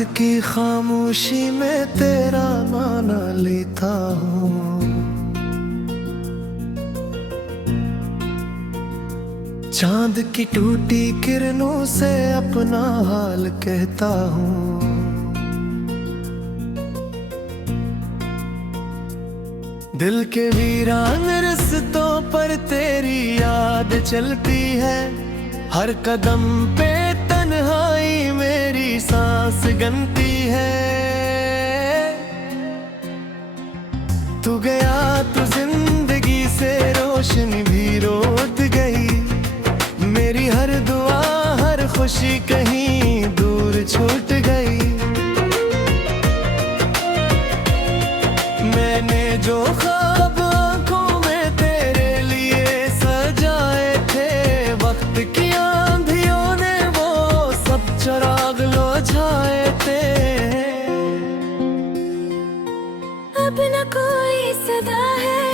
रात की खामोशी में तेरा नाना लेता हूँ। चांद की टूटी किरणों से अपना हाल कहता हूँ। दिल के वीरान रिश्तों पर तेरी याद चलती है। हर कदम पे तन्हाई मेरी सांस गनती है। तू गया तो जिंदगी से रोशनी भी रोक गई। मेरी हर दुआ हर खुशी कहीं दूर छूट गई। मैंने जो ख्वाब आंखों में तेरे लिए सजाए थे, वक्त की आंधियों ने वो सब चिराग लौझाए थे। अब न कोई सदा है,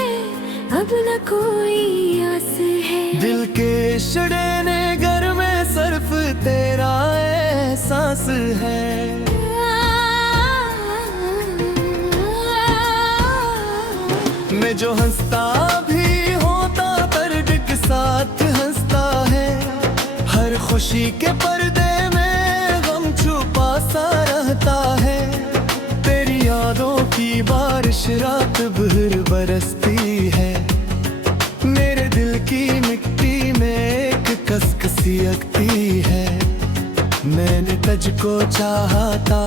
अब न कोई आस है। दिल के शड़ेने घर में सिर्फ तेरा एहसास है। मैं जो हंसता भी होता दर्द के साथ हंसता है। हर खुशी के पर्दे में गम छुपा सा रहता है। तेरी यादों की बारिश रात भर बरसती है। मेरे दिल की मिट्टी में एक कसकसी अगती है। मैंने तुझको चाहा था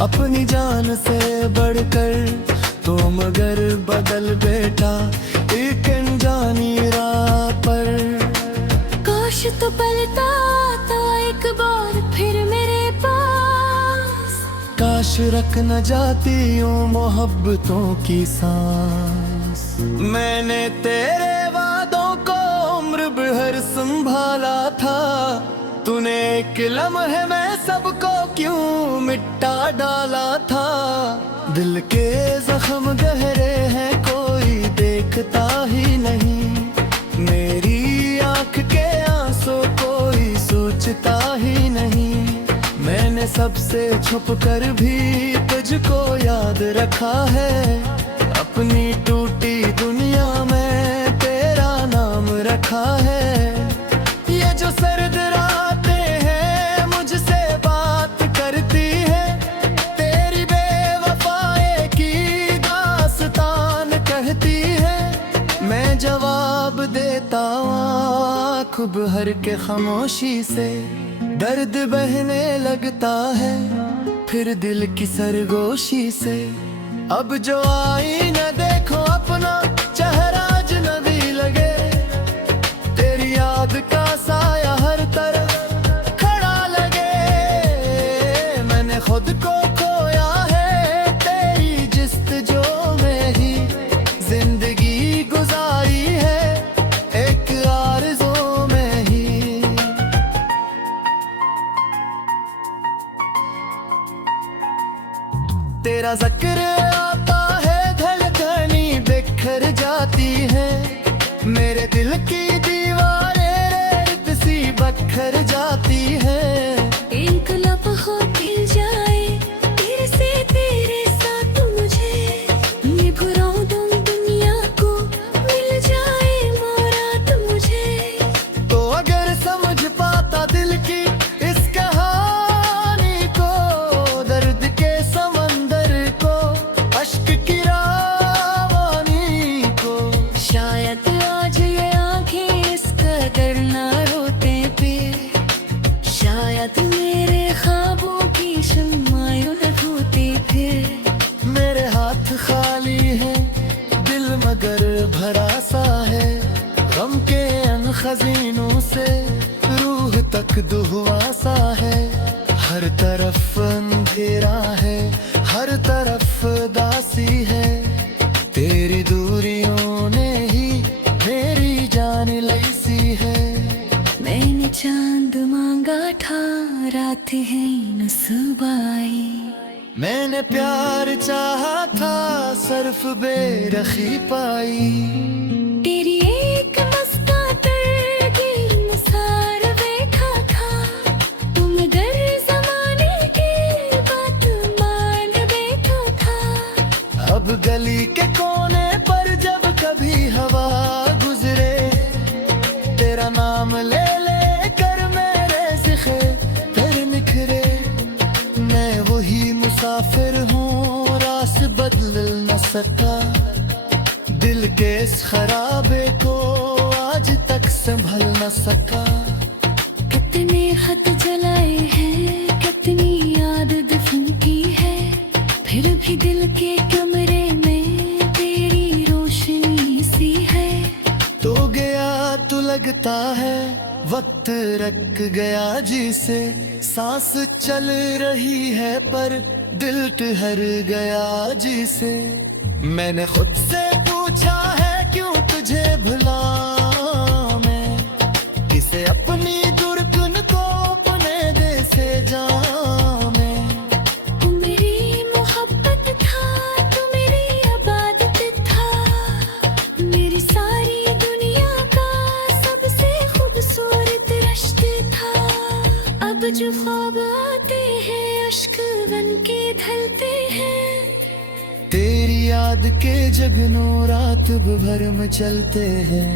अपनी जान से बढ़कर, तो मगर बदल बेटा एक अनजानी राह पर। काश तो पलटा तो एक बार फिर मेरे पास। काश रख न जाती यूं मोहब्बतों की सांस। मैंने तेरे वादों को उम्र भर संभाला था। तूने एक लम्हे में सबको क्यों मिटा डाला था। दिल के जख्म गहरे हैं कोई देखता ही नहीं। मेरी आंख के आंसू कोई सोचता ही नहीं। मैंने सबसे छुप कर भी तुझको याद रखा है। अपनी टूटी दुनिया में तेरा नाम रखा है। ये जो सर्द रातें हैं मुझसे बात करती है। तेरी बेवफाई की दास्तान कहती है। मैं जवाब देता हूँ आँख भर के खामोशी से। दर्द बहने लगता है फिर दिल की सरगोशी से। अब जो आईना देखो अपना चेहरा अजनबी लगे। तेरी याद का साया हर तरफ खड़ा लगे। मैंने खुद को खोया है तेरी जिस्तजो में ही। जिंदगी गुजारी है एक आरज़ू में ही। तेरा जिक्र आता है धड़कनी बिखर जाती है। मेरे दिल की दीवारें रेत सी बखर जाती है। एक लम्हा मिल जाए तेरे से तेरे साथ मुझे। मैं भुला दूं दुनिया को मिल जाए मुराद मुझे। तो अगर समझ पाता दिल की इस कहानी को, दर्द के समंदर को, अश्क की रावानी को, शायद आज ये आंखें इस कदर ना रोते पे। शायद मेरे ख्वाबों की शम्माएं न होती फिर। मेरे हाथ खाली है दिल मगर भरा सा है। गम के अन खजीनों से रूह तक दुहुआ सा है। हर तरफ अंधेरा है हर तरफ दासी है। तेरी दूरियों ने ही मेरी जान लैसी है। मैंने चांद मांगा था रात है न सुबह आई। मैंने प्यार चाहा था सिर्फ बेरखी पाई। तेरी एक मस्कातर गिर निसार देखा था। तुम गर जमाने के अब गली के कोने पर जब कभी हवा गुजरे, तेरा नाम ले ले कर मेरे ज़िखे फिर निखरे। मैं वही मुसाफिर हूँ, रास बदल न सका, दिल के इस खराबे को आज तक संभल न सका। कितने खत जलाए हैं, कितनी याद दफन की है, फिर भी दिल के कमरे में तेरी रोशनी सी है। तो गया तो लगता है वक्त रख गया जिसे, सांस चल रही है पर दिल ठहर गया जिसे। मैंने खुद से पूछा है क्यों तुझे भुला मैं, किसे अपनी दुर्गुन को अपने दे से जामे। तू मेरी मोहब्बत था, तू मेरी इबादत था, मेरी सारी दुनिया का सबसे खूबसूरत रिश्ता था। अब जो ख्वाब आते हैं अश्क बन के ढलते हैं, तेरी याद के जगनों रात भर में चलते हैं।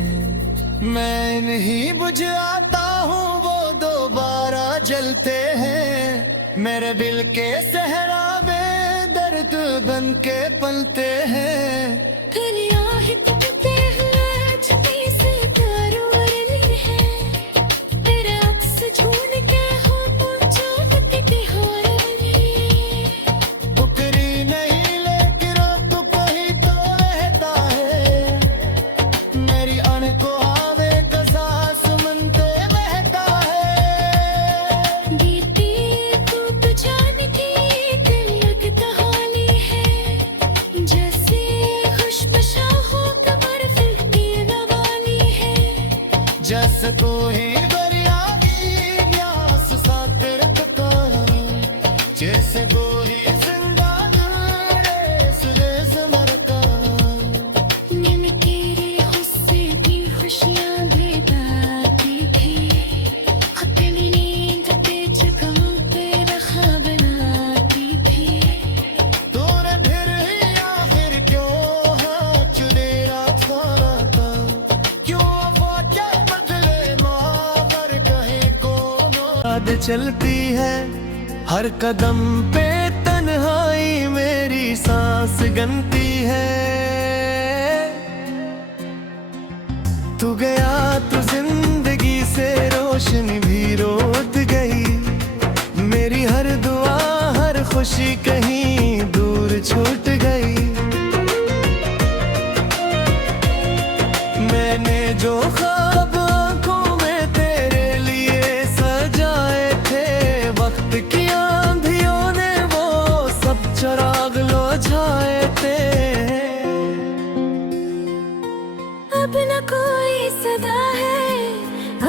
मैं नहीं बुझ आता हूँ वो दोबारा जलते हैं, मेरे दिल के सहरा में दर्द बन के पलते हैं। तेरी आहें टूटते हुए छुट्टी से प्यार उड़नी है, तेरे अक्स झूठ के होठों चमकती हो रही है। उतरी नहीं लेकिन अब तो कहीं तो रहता है, मेरी अणको आवे कसा सुमनते बहता है। बीती तू तो जाने की दिल लगता हाली है, जैसे खुशबशा हो कबर फिर की रवानी है। जैसे तू ही दरिया की प्यास सा तेरे पुकारा, जैसे तू ही जिंदा दिल रेस रेस मरता। मैंने तेरे गुस्से की खुशियाँ भेदाती थी, तेरी नींद पे जगहों पे रखा बनाती थी। तूने फिर ही आखिर क्यों हाथ चुनेरा छोड़ा था, क्यों वफा बदले मावर कहीं को याद चलती है हर कदम पे, तन्हाई मेरी सांस गनती है। तू गया तो जिंदगी से रोशनी भी रोक गई, मेरी हर दुआ हर खुशी कहीं दूर छूट गई। मैंने जो ख्वाब आंखों में तेरे लिए सजाए थे, वक्त की आंधियों ने वो सब चिराग लौझाए थे। अब न कोई सदा है,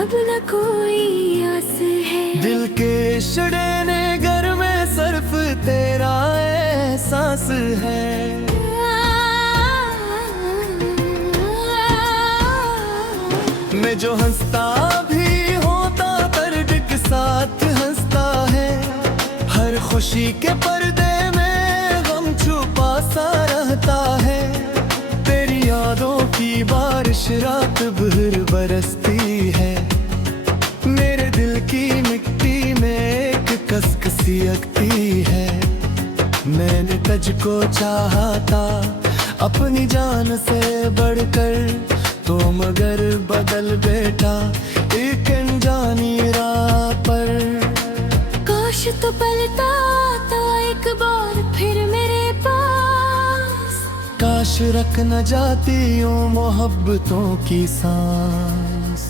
अब न कोई आस है, दिल के शड़ेने घर में सिर्फ तेरा एहसास है। मैं जो हंसता भी होता दर्द के साथ हंसता है, हर खुशी के पर्दे में गम छुपा सा रहता है। तेरी यादों की बारिश रात भर बरसती है, मेरे दिल की मिट्टी में एक कसकसी अगती है। मैंने तुझको चाहा था अपनी जान से बढ़कर, तो मगर बदल बेटा एक अनजानी राह पर। काश तो पलटा तो एक बार फिर मेरे पास, काश रख न जाती यूं मोहब्बतों की सांस।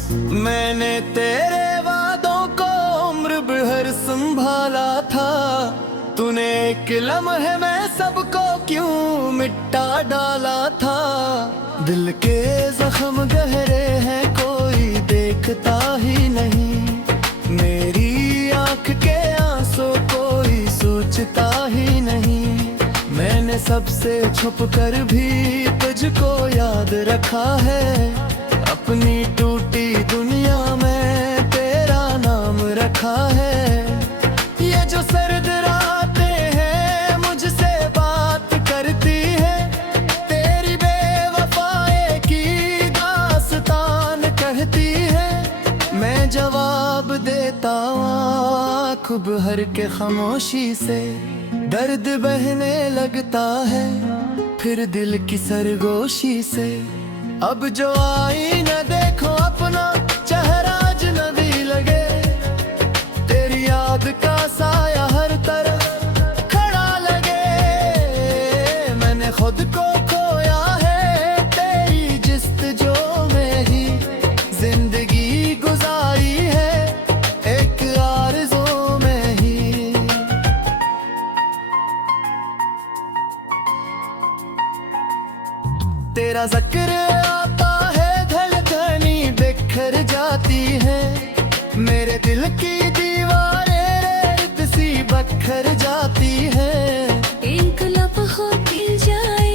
मैंने तेरे वादों को उम्र भर संभाला था, तूने एक लम्हे में सबको क्यों मिटा डाला था। दिल के जख्म गहरे हैं कोई देखता ही नहीं, मेरी आंख के आंसू कोई सोचता ही नहीं। मैंने सबसे छुप कर भी तुझको याद रखा है, अपनी टूटी दुनिया में तेरा नाम रखा है। ये जो सर्द रातें हैं मुझसे बात करती है, खूब हर के खामोशी से दर्द बहने लगता है फिर दिल की सरगोशी से। अब जो आई न देखो अपना चेहरा अजनबी लगे, तेरी याद का साया हर तरफ खड़ा लगे। मैंने खुद को खोया है तेरी जिस्तजो में ही, जिंदगी गुजारी है एक आरज़ू में ही। तेरा जिक्र आता है धड़कनी बिखर जाती है, मेरे दिल की दीवारें रेत सी बखर जाती है। एक लम्हा मिल जाए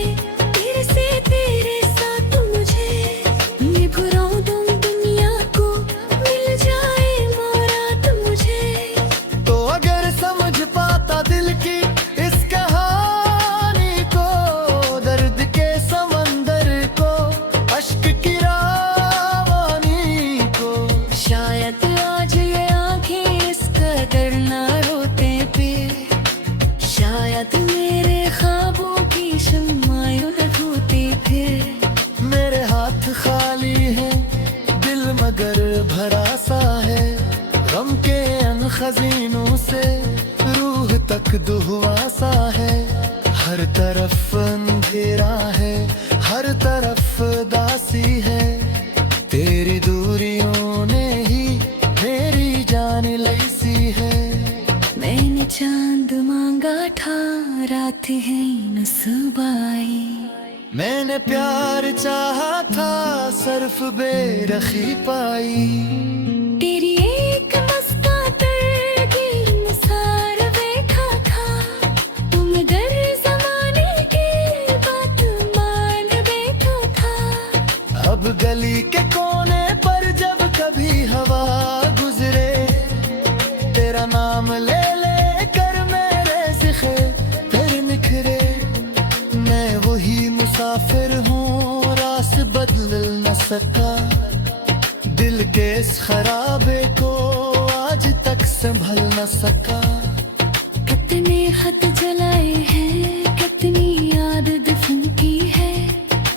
तेरे से तेरे साथ मुझे, मैं भुला दूं दुनिया को मिल जाए मुराद मुझे। तो अगर समझ पाता दिल की इस कहानी को, दर्द के समंदर को, अश्क की रावानी को, शायद आज ये आंखें इस कदर ना रोते पे, शायद मेरे ख्वाबों की शम्माएं न होती फिर। मेरे हाथ खाली है दिल मगर भरा सा है, गम के अन खजीनों से रूह तक दुहुआ सा है। हर तरफ अंधेरा है हर तरफ दासी है, तेरी दूरियों ने ही मेरी जान लैसी है। मैंने चांद मांगा था रात है न सुबह आई, मैंने प्यार चाहा था सर्फ बेरखी पाई। तेरी एक मुस्कान की निसार बैठा था, तुम दर जमाने की बात मान बैठा था। अब गली के कोने पर जब कभी हवा गुजरे, तेरा नाम ले ले कर मेरे सिखे फिर निखरे। मैं वही मुसाफिर हूँ रास बदल न सका, दिल के इस खराबे को आज तक संभल न सका। कितने खत जलाए हैं कितनी याद दफन की है,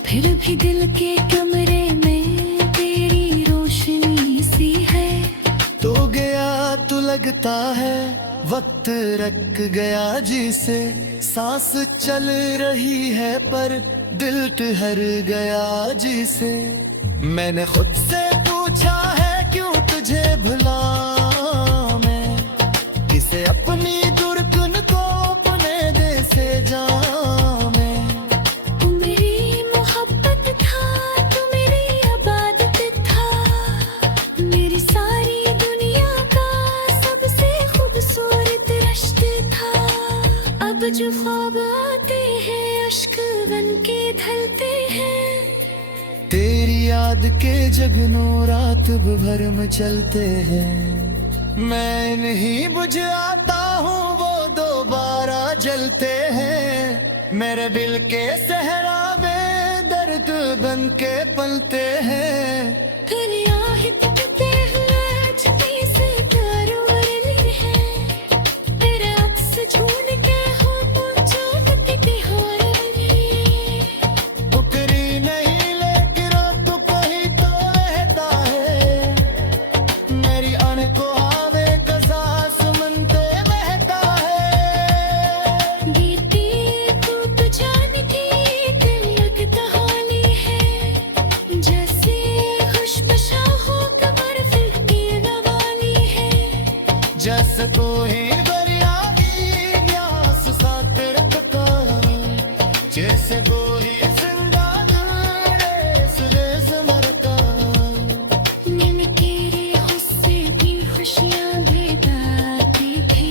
फिर भी दिल के कमरे में तेरी रोशनी सी है। तो गया तो लगता है वक्त रख गया जिसे, सांस चल रही है पर दिल ठहर गया जिसे। मैंने खुद से पूछा है क्यों तुझे भुला मैं, किसे अपनी दुर्गुन को अपने दे से जामे। तू मेरी मोहब्बत था तू मेरी इबादत था, मेरी सारी दुनिया का सबसे खूबसूरत रिश्ता था। अब जो ख्वाब आते हैं अश्क बन के ढलते हैं, तेरी याद के जगनों रात भर में चलते हैं। मैं नहीं बुझ आता हूँ वो दोबारा जलते हैं, मेरे दिल के सहरा में दर्द बन के पलते हैं। दरिया ही टूटे हुए छुपी से प्यार उड़ने हैं, तेरे अक्स ढूंढ के हो पहुंचा कटी हार बनी। उतरी नहीं लेकिन तू कहीं तो रहता है, मेरी अनको आवे कजा सुमनते बहता है। बीती तू तो जान की तिलक कहानी है, जैसे खुशबशा हो कमर फिर की रवानी है। जैसे कोई दरिया की प्यास सा तिरकता, जैसे कोई जिंदा दिल रेस रेस मरता। मैंने तेरे गुस्से की खुशियाँ भेदाती थी,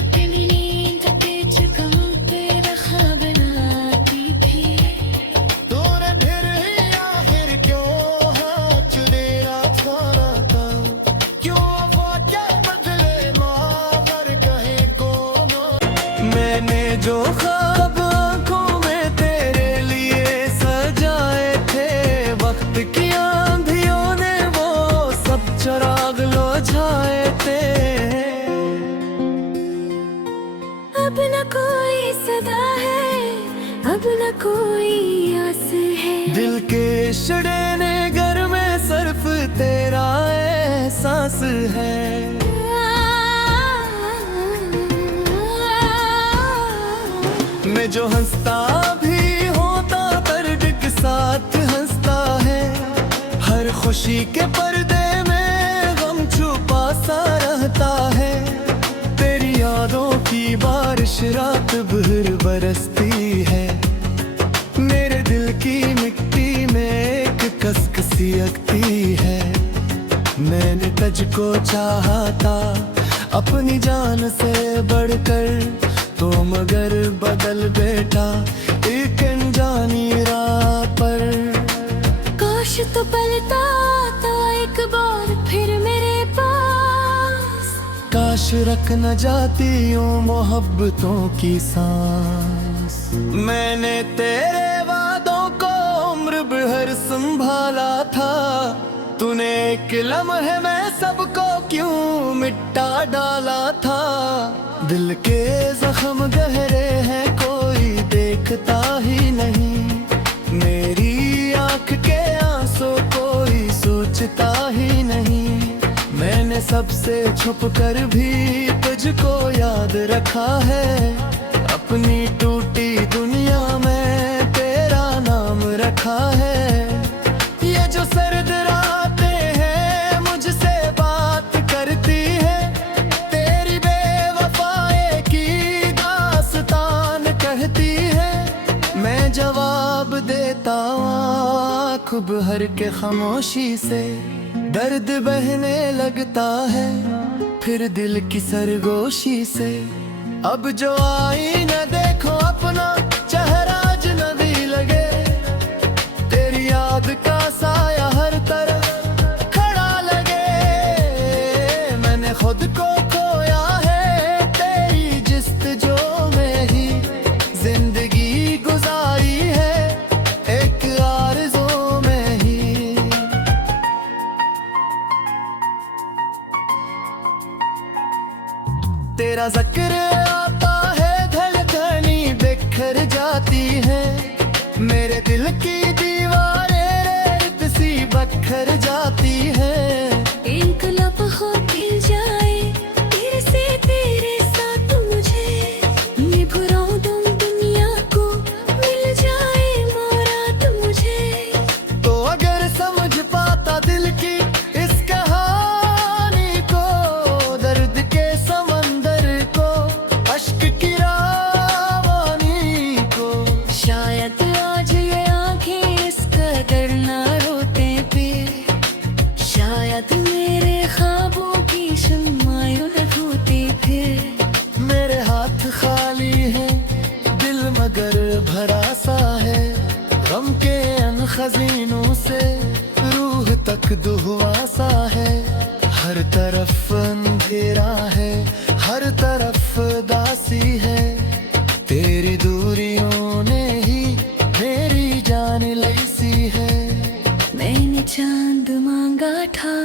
अपनी नींद के जगहों पे रखा बनाती थी। तूने फिर ही आखिर क्यों हाथ मेरा छोड़ा था, क्यों वफा के बदले माफर कहे को। मैंने जो ख्वाब आंखों में तेरे अब न कोई आस है। दिल के शडेने घर में सिर्फ तेरा एहसास है। मैं जो हंसता भी होता दर्द के साथ हंसता है। हर खुशी के पर्दे में गम छुपा सा रहता है। तेरी यादों की बारिश रात भर बरसती है। मेरे दिल की मिट्टी में एक कसकसी अगती है। मैंने तुझको चाहा था अपनी जान से बढ़कर, तो मगर बदल बेटा एक अनजानी राह पर। काश तो पलटा था एक बार फिर मेरे पास। काश रख न जाती यूं मोहब्बतों की सांस। मैंने तेरे वादों को उम्र भर संभाला था। तूने एक लम्हे में सबको क्यों मिटा डाला था। दिल के जख्म गहरे हैं कोई देखता ही नहीं। मेरी आंख के आंसू कोई सोचता ही नहीं। मैंने सबसे छुप कर भी तुझको याद रखा है। अपनी टूटी दुनिया में तेरा नाम रखा है। ये जो सर्द रातें हैं मुझसे बात करती है। तेरी बेवफाई की दास्तान कहती है। मैं जवाब देता हूँ आँख भर के खामोशी से। दर्द बहने लगता है फिर दिल की सरगोशी से। अब जो आईना देखो अपना चेहरा अजनबी लगे। तेरी याद का साया हर तरफ खड़ा लगे। मैंने खुद को खोया है तेरी जिस्तजो में ही। जिंदगी गुजारी है एक आरज़ू में ही। तेरा जिक्र आता है धड़कनी बिखर जाती है। मेरे दिल की दीवारें रेत सी बखर जाती है। एक लम्हा मिल जाए तेरे से तेरे साथ मुझे। मैं भुला दूं दुनिया को मिल जाए मुराद मुझे। तो अगर समझ पाता दिल की इस कहानी को, दर्द के समंदर को, अश्क की रावानी को। शायद आज ये आंखें इस कदर ना रोते पे। शायद मेरे ख्वाबों की शम्माएं न होती फिर। मेरे हाथ खाली है दिल मगर भरा सा है। गम के अन खजीनों से रूह तक दुहुआ सा है। हर तरफ अंधेरा है हर तरफ दासी है। तेरी दूरियों ने ही मेरी जान लैसी है। मैंने चांद मांगा था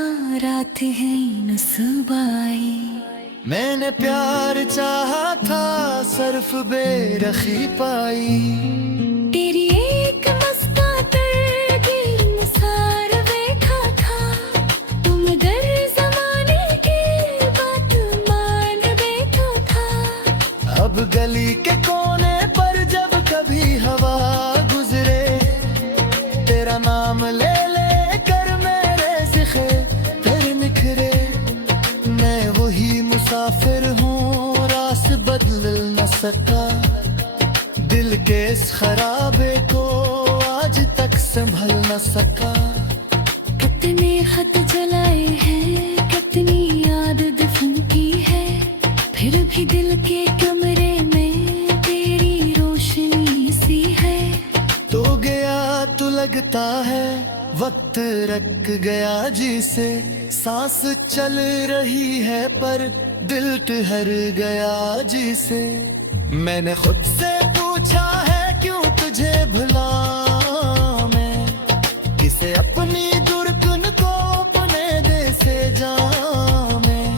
रात है न सुबह आई। मैंने प्यार चाहा था सिर्फ बेरखी पाई। तेरी एक मुस्कान गिर निसार बैठा था। तुम गर जमाने की बात मान बैठा था। अब गली के कोने पर जब कभी हवा गुजरे, तेरा नाम ले ले कर मेरे ज़िखे फिर निखरे। मैं वही मुसाफिर हूँ रास बदल न सका। दिल के इस खराबे को आज तक संभल न सका। कितने खत जलाए हैं कितनी याद दफन की है। फिर भी दिल के कमरे में तेरी रोशनी सी है। तो गया तो लगता है वक्त रख गया जिसे। सांस चल रही है पर दिल ठहर गया जिसे। मैंने खुद से पूछा है क्यों तुझे भुला मैं। किसे अपनी दुर्गुन को अपने दे से जा मैं।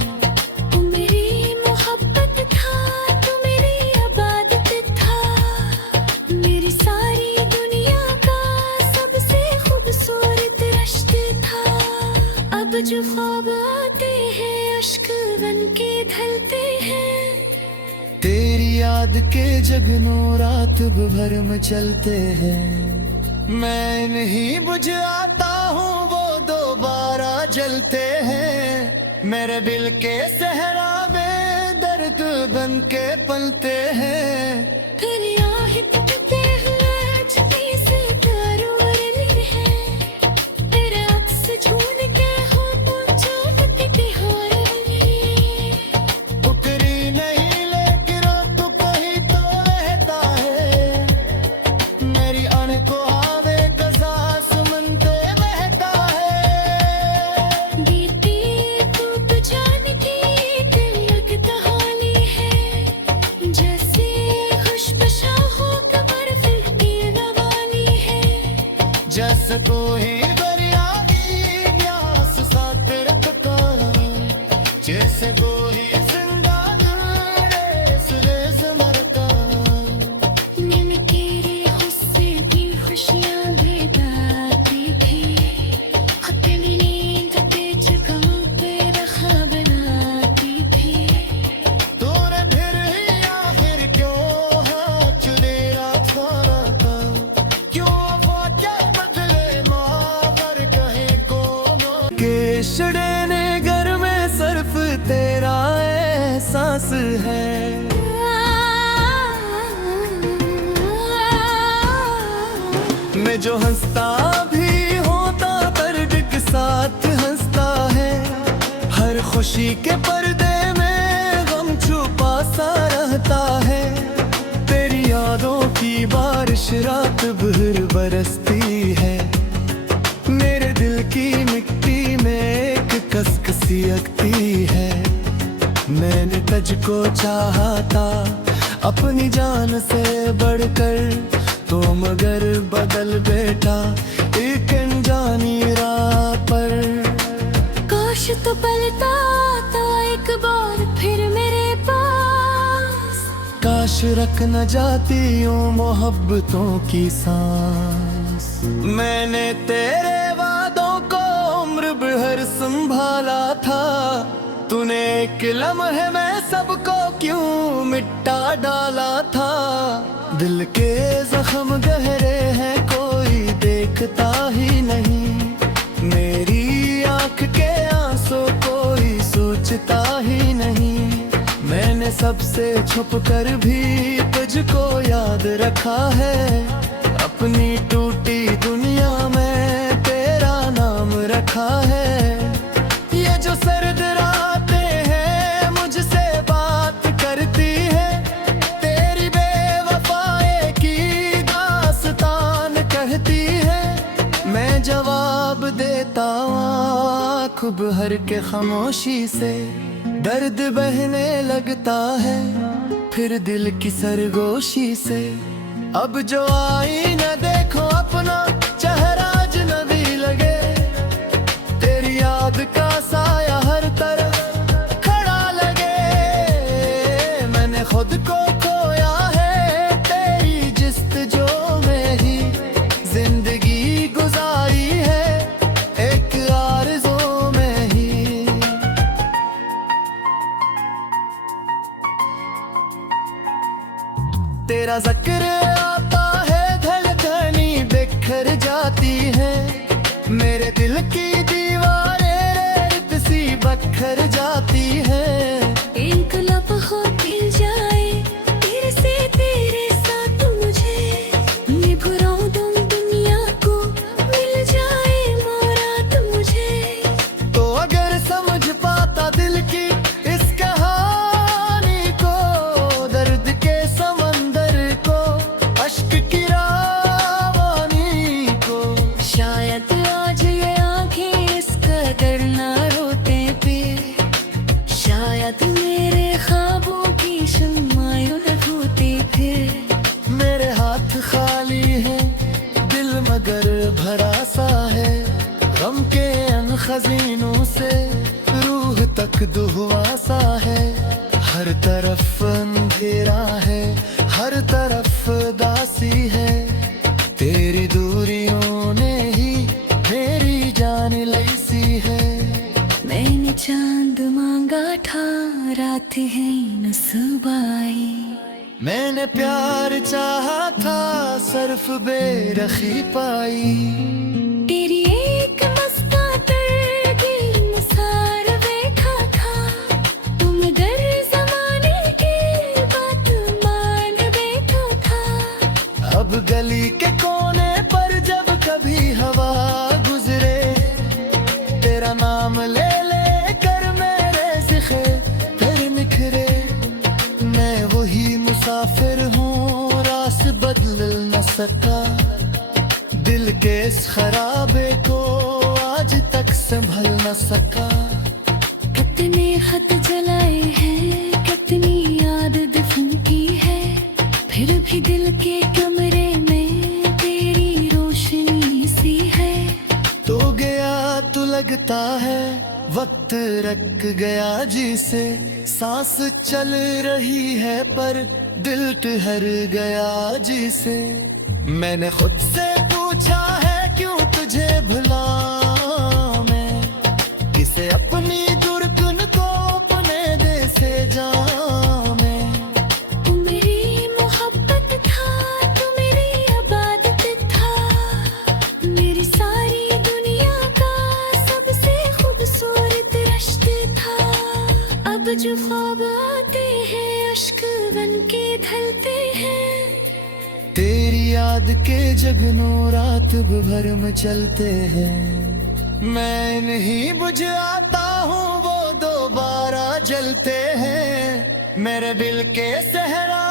तू मेरी मोहब्बत था तू मेरी इबादत था। मेरी याद के जगनों रात भर में चलते हैं। मैं नहीं बुझ आता हूँ वो दोबारा जलते हैं। मेरे दिल के सहरा में दर्द बन के पलते हैं। फिर आह टूटते हुए छुपी से प्यार उड़नी है। तेरे अक्स छून के होठों चौकती हारनी। उतरी नहीं लेकिन तू कहीं तो रहता है। मेरी अणको आवे कसा सुमनते बहता है। बीती तू तो जानी थी दिल एक कहानी है। जैसे खुशबशा हो कबर फिर की रवानी है। जैसे कोई दरिया की प्यास सा तेरे पुकारा। जैसे कोई जिंदा रेस रेस मरता। नींद तेरे गुस्से की खुशियां भेदाती थी। तेरी नींद पे जगहों पे रखा बनाती थी। तूने फिर ही आखिर क्यों हाथ चुदेरा छोड़ा था। क्यों क्या बदले मावर कहीं को केशड़े ने घर में सर्फ तेरा एहसास है। मैं जो हंसता भी होता दर्द के साथ हंसता है। हर खुशी के पर्दे में गम छुपा सा रहता है। तेरी यादों की बारिश रात भर बरसती है। मेरे दिल की मिट्टी में एक कसकसी अगती है। मैंने तुझको चाहा था अपनी जान से बढ़कर। तो मगर बदल बेटा एक अनजानी राह पर। काश तो पलटा आता एक बार फिर मेरे पास। काश रख न जाती यूं मोहब्बतों की सांस। मैंने तेरे वादों को उम्र भर संभाला था। तूने एक लम्हे में सबको क्यों मिटा डाला था। दिल के जख्म गहरे हैं कोई देखता ही नहीं। मेरी आंख के आंसू कोई सोचता ही नहीं। मैंने सबसे छुप कर भी तुझको याद रखा है। अपनी टूटी दुनिया में तेरा नाम रखा है। ये जो सर्द रातें हैं मुझसे बात करती है। तेरी बेवफाई की दास्तान कहती है। मैं जवाब देता हूँ आँख भर के खामोशी से। दर्द बहने लगता है फिर दिल की सरगोशी से। अब जो आईना देखो अपना चेहरा अजनबी लगे। तेरी याद का साया हर तरफ खड़ा लगे। मैंने खुद को खोया है तेरी जिस्तजो में ही। जिंदगी गुजारी है एक आरज़ू में ही। तेरा जिक्र आता है धड़कनी बिखर जाती है। मेरे दिल की दीवारें रेत सी बखर जाती है। एक लम्हा मिल जाए तेरे से तेरे साथ मुझे। मैं भुला दूं दुनिया को मिल जाए मुराद मुझे। तो अगर समझ पाता दिल की इस कहानी को। दर्द के समंदर को अश्क की रावानी को। शायद आज ये आंखें इस कदर ना रोते पे। शायद मेरे ख्वाबों की शम्माएं न होती फिर। मेरे हाथ खाली है दिल मगर भरा सा है। गम के अन खजीनों से रूह तक दुहुआ सा है। हर तरफ अंधेरा है हर तरफ दासी है। तेरी दूरियों ने ही मेरी जान लैसी है। मैंने चांद मांगा था रात है न सुबह आई। मैं प्यार चाहा था सर्फ बेरखी पाई तेरी एक मुस्कान दिल मुसार बैठा था तुम दर जमाने की बात मान बैठा था अब गली के कोने पर जब कभी हवा गुजरे तेरा नाम ले ले कर मेरे सिखे फिर निखरे मैं वही मुसाफिर हूँ रास बदल न सका दिल के इस खराबे को आज तक संभल न सका कितने खत जलाए हैं कितनी याद दफन की है फिर भी दिल के कमरे में तेरी रोशनी सी है तो गया तो लगता है वक्त रख गया जिसे सांस चल रही है पर दिल ठहर गया जिसे मैंने खुद से पूछा है क्यों तुझे भुला मैं किसे अपनी दुर्गुन को अपने दे से जामे तू मेरी मोहब्बत था तू मेरी इबादत था मेरी सारी दुनिया का सबसे खूबसूरत रिश्ते था अब जो ख्वाब आते हैं अश्क बन के ढलते हैं तेरी याद के जगनों रात भर में चलते हैं मैं नहीं बुझ आता हूँ वो दोबारा जलते हैं मेरे दिल के सहरा